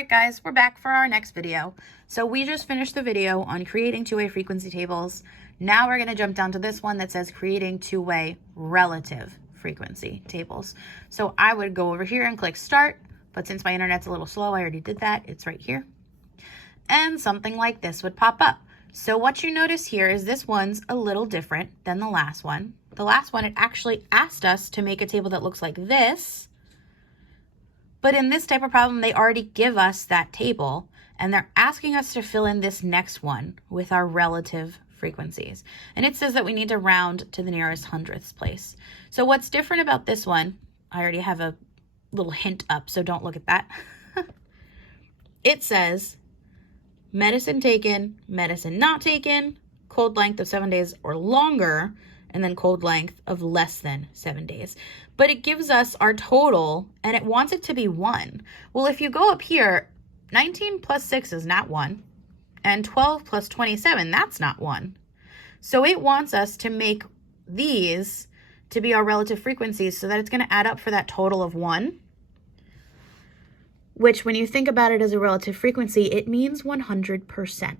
Alright guys, we're back for our next video. So we just finished the video on creating two-way frequency tables. Now we're going to jump down to this one that says creating two-way relative frequency tables. So I would go over here and click start, but since my internet's a little slow, I already did that. It's right here. And something like this would pop up. So what you notice here is this one's a little different than the last one. The last one, it actually asked us to make a table that looks like this. But in this type of problem, they already give us that table, and they're asking us to fill in this next one with our relative frequencies. And it says that we need to round to the nearest hundredths place. So what's different about this one, I already have a little hint up, so don't look at that. It says medicine taken, medicine not taken, cold length of 7 days or longer, and then cold length of less than 7 days. But it gives us our total, and it wants it to be 1. Well, if you go up here, 19 plus 6 is not 1, and 12 plus 27, that's not 1. So it wants us to make these to be our relative frequencies so that it's going to add up for that total of 1, which when you think about it as a relative frequency, it means 100%.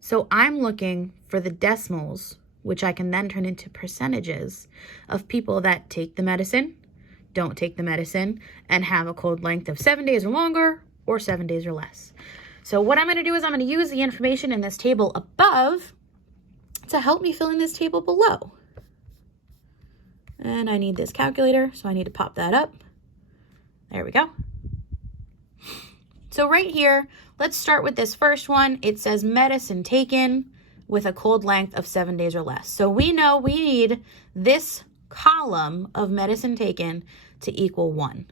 So I'm looking for the decimals, which I can then turn into percentages of people that take the medicine, don't take the medicine, and have a cold length of 7 days or longer, or 7 days or less. So what I'm going to do is I'm going to use the information in this table above to help me fill in this table below. And I need this calculator, so I need to pop that up. There we go. So right here, let's start with this first one. It says medicine taken with a cold length of 7 days or less. So we know we need this column of medicine taken to equal 1.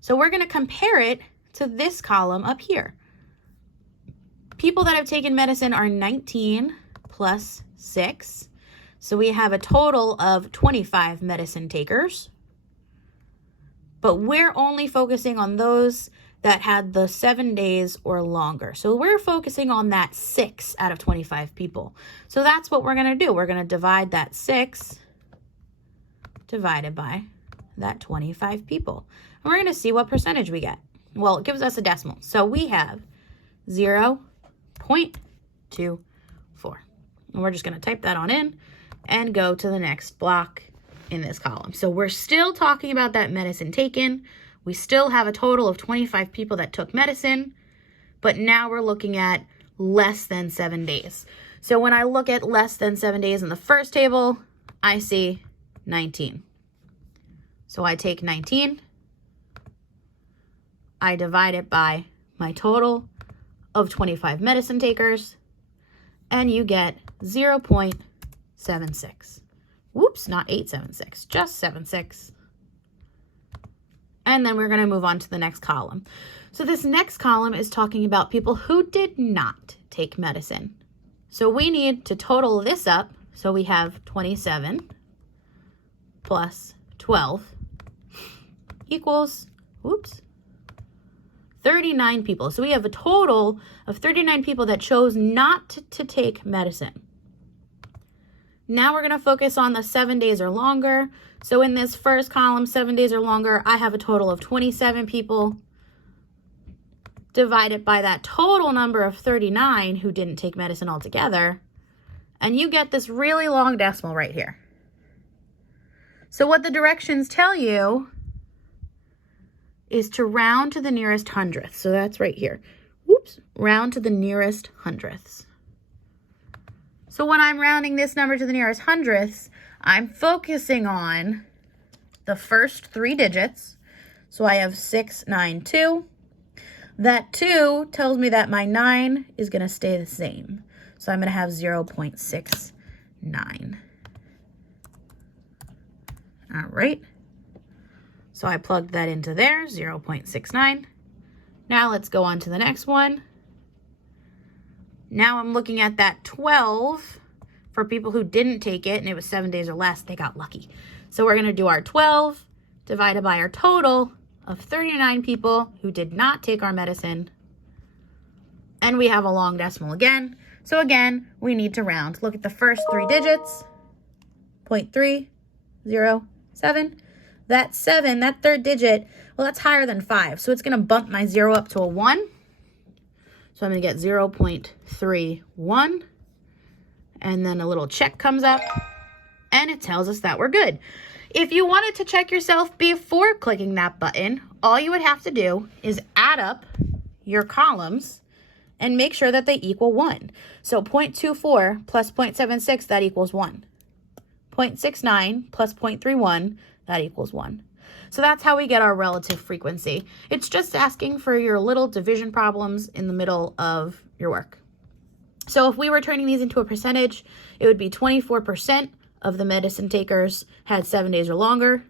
So we're going to compare it to this column up here. People that have taken medicine are 19 plus 6. So we have a total of 25 medicine takers. But we're only focusing on those that had the 7 days or longer. So we're focusing on that 6 out of 25 people. So that's what we're going to do. We're going to divide that 6 divided by that 25 people. And we're going to see what percentage we get. Well, it gives us a decimal. So we have 0.24. And we're just going to type that on in and go to the next block in this column. So we're still talking about that medicine taken. We still have a total of 25 people that took medicine, but now we're looking at less than 7 days. So when I look at less than 7 days in the first table, I see 19. So I take 19, I divide it by my total of 25 medicine takers, and you get 0.76. Whoops, not 876, just 76. And then we're going to move on to the next column. So this next column is talking about people who did not take medicine. So we need to total this up. So we have 27 plus 12 equals, 39 people. So we have a total of 39 people that chose not to take medicine. Now we're going to focus on the 7 days or longer. So in this first column, 7 days or longer, I have a total of 27 people divided by that total number of 39 who didn't take medicine altogether. And you get this really long decimal right here. So what the directions tell you is to round to the nearest hundredth. So that's right here. Round to the nearest hundredths. So when I'm rounding this number to the nearest hundredths, I'm focusing on the first 3 digits. So I have 692. That 2 tells me that my 9 is going to stay the same. So I'm going to have 0.69. All right. So I plugged that into there, 0.69. Now let's go on to the next one. Now I'm looking at that 12 for people who didn't take it, and it was 7 days or less. They got lucky. So we're going to do our 12 divided by our total of 39 people who did not take our medicine. And we have a long decimal again. So again, we need to round. Look at the first 3 digits, 0.307. that 7, that third digit, well, that's higher than 5. So it's going to bump my 0 up to a 1. So I'm going to get 0.31. And then a little check comes up, and it tells us that we're good. If you wanted to check yourself before clicking that button, all you would have to do is add up your columns and make sure that they equal 1. So 0.24 plus 0.76, that equals 1. 0.69 plus 0.31, that equals 1. So that's how we get our relative frequency. It's just asking for your little division problems in the middle of your work. So if we were turning these into a percentage, it would be 24% of the medicine takers had 7 days or longer,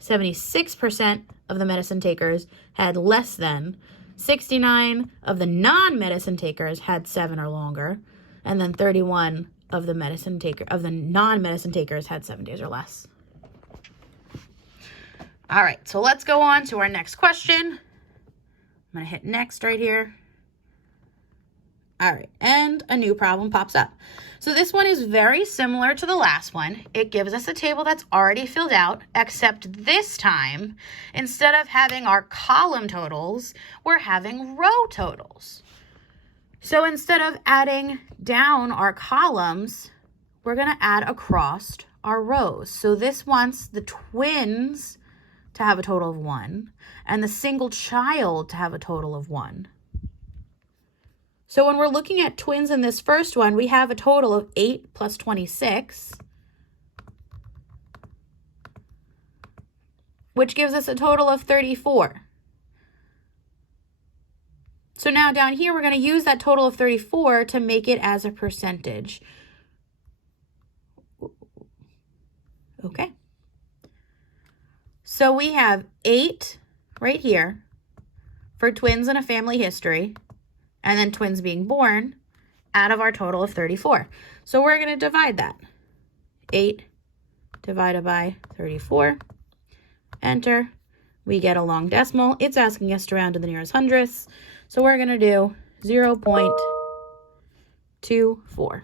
76% of the medicine takers had less than, 69 of the non-medicine takers had 7 or longer, and then 31 of the non-medicine takers had 7 days or less. All right, so let's go on to our next question. I'm gonna hit next right here. All right, and a new problem pops up. So this one is very similar to the last one. It gives us a table that's already filled out, except this time, instead of having our column totals, we're having row totals. So instead of adding down our columns, we're gonna add across our rows. So this wants the twins to have a total of 1, and the single child to have a total of 1. So when we're looking at twins in this first one, we have a total of 8 plus 26, which gives us a total of 34. So now down here, we're going to use that total of 34 to make it as a percentage. Okay. So we have 8 right here for twins in a family history, and then twins being born, out of our total of 34. So we're going to divide that. 8 divided by 34. Enter. We get a long decimal. It's asking us to round to the nearest hundredths. So we're going to do 0.24.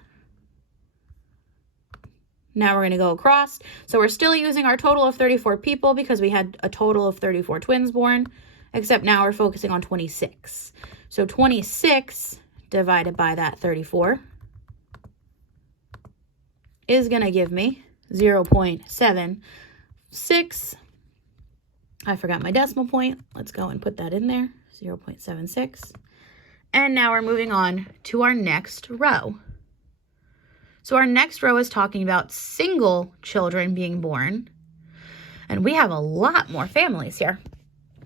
Now we're going to go across. So we're still using our total of 34 people because we had a total of 34 twins born, except now we're focusing on 26. So 26 divided by that 34 is going to give me 0.76. I forgot my decimal point. Let's go and put that in there, 0.76. And now we're moving on to our next row. So our next row is talking about single children being born. And we have a lot more families here.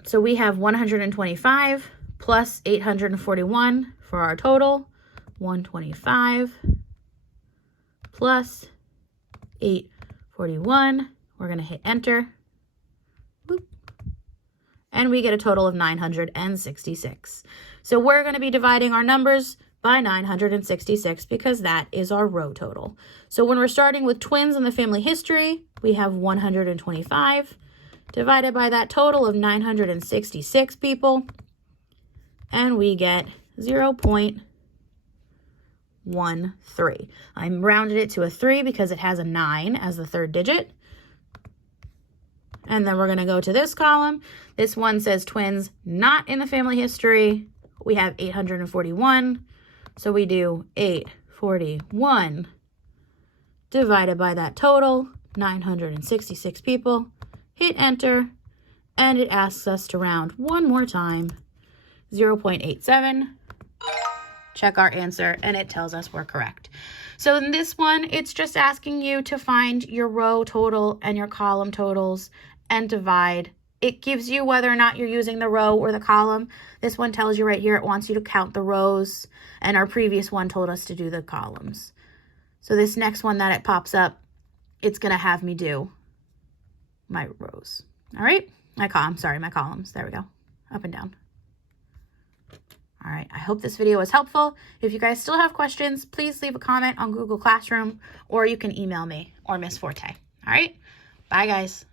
So we have 125 plus 841 for our total. 125 plus 841. We're going to hit enter. Boop. And we get a total of 966. So we're going to be dividing our numbers by 966 because that is our row total. So when we're starting with twins in the family history, we have 125 divided by that total of 966 people, and we get 0.13. I rounded it to a 3 because it has a 9 as the third digit. And then we're going to go to this column. This one says twins not in the family history. We have 841. So we do 841 divided by that total, 966 people. Hit enter, and it asks us to round one more time, 0.87. Check our answer, and it tells us we're correct. So in this one, it's just asking you to find your row total and your column totals and divide. It gives you whether or not you're using the row or the column. This one tells you right here it wants you to count the rows, and our previous one told us to do the columns. So this next one that it pops up, it's going to have me do my rows. All right? My columns. There we go. Up and down. All right. I hope this video was helpful. If you guys still have questions, please leave a comment on Google Classroom, or you can email me or Miss Forte. All right? Bye, guys.